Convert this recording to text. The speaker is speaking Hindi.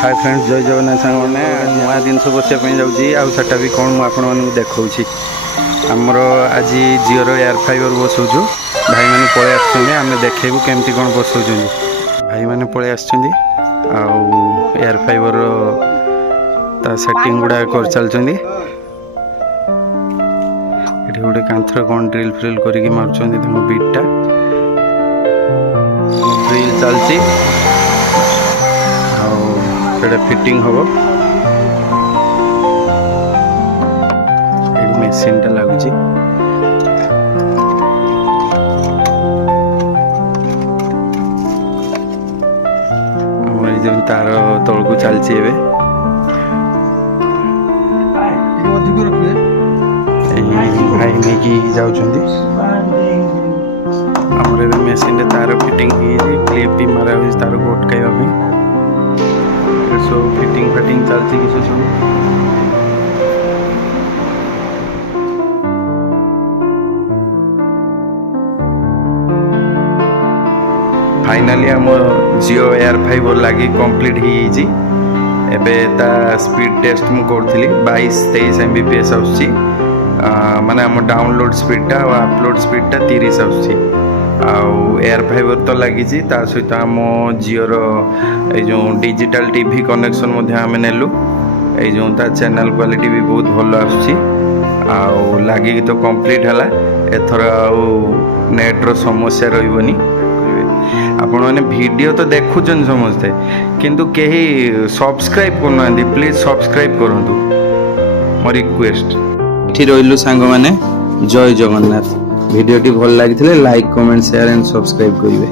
हाय फ्रेंड्स जय जगन्नाथ सांग मैंने नुआ जिनस बसापी जाऊँगी आटा भी कौन मुझे देखा आमर आज जिओर एयर फाइबर बसाऊँ भाई मैंने पलि आम देखू केमती कौन बसाऊँ भाई मैंने पलि एयर फाइबर सेटिंग गुड़ा कर चलती गोटे कांथर कौन ड्रिल फ्रिल करके मार्च बीटा ड्रिल चलती फिटिंग हम मेसीन टा लगुच तार तल को चलती भाई नहीं जाऊँगी आमर मेसीन तार फिटिंग क्लिप भी मारा तार को अटकाइबा सब फिटिंग फाटिंग चलती किसी सब फाइनाली आम जिओ एयर फाइबर लगी कंप्लीट हो एबे ता स्पीड टेस्ट मु करी 22-23 Mbps आसुची माने आम डाउनलोड स्पीडटा और अपलोड स्पीडटा 30 आसुची आउ एयर फाइबर तो लगी सहित आम जिओर जो डिजिटल टीवी कनेक्शन आम नेलु जो चैनल क्वालिटी भी बहुत भल आसुची आउ लगी तो कंप्लीट है एथर आउ नेट्र समस्या रही आपण मैंने वीडियो तो देखुचन समस्ते किंतु कहीं सब्सक्राइब करना प्लीज सब्सक्राइब करूँ मो रिक्वेस्ट ये रही सांग मैंने जय जगन्नाथ वीडियो टी भल लगी like comment share and subscribe करेंगे।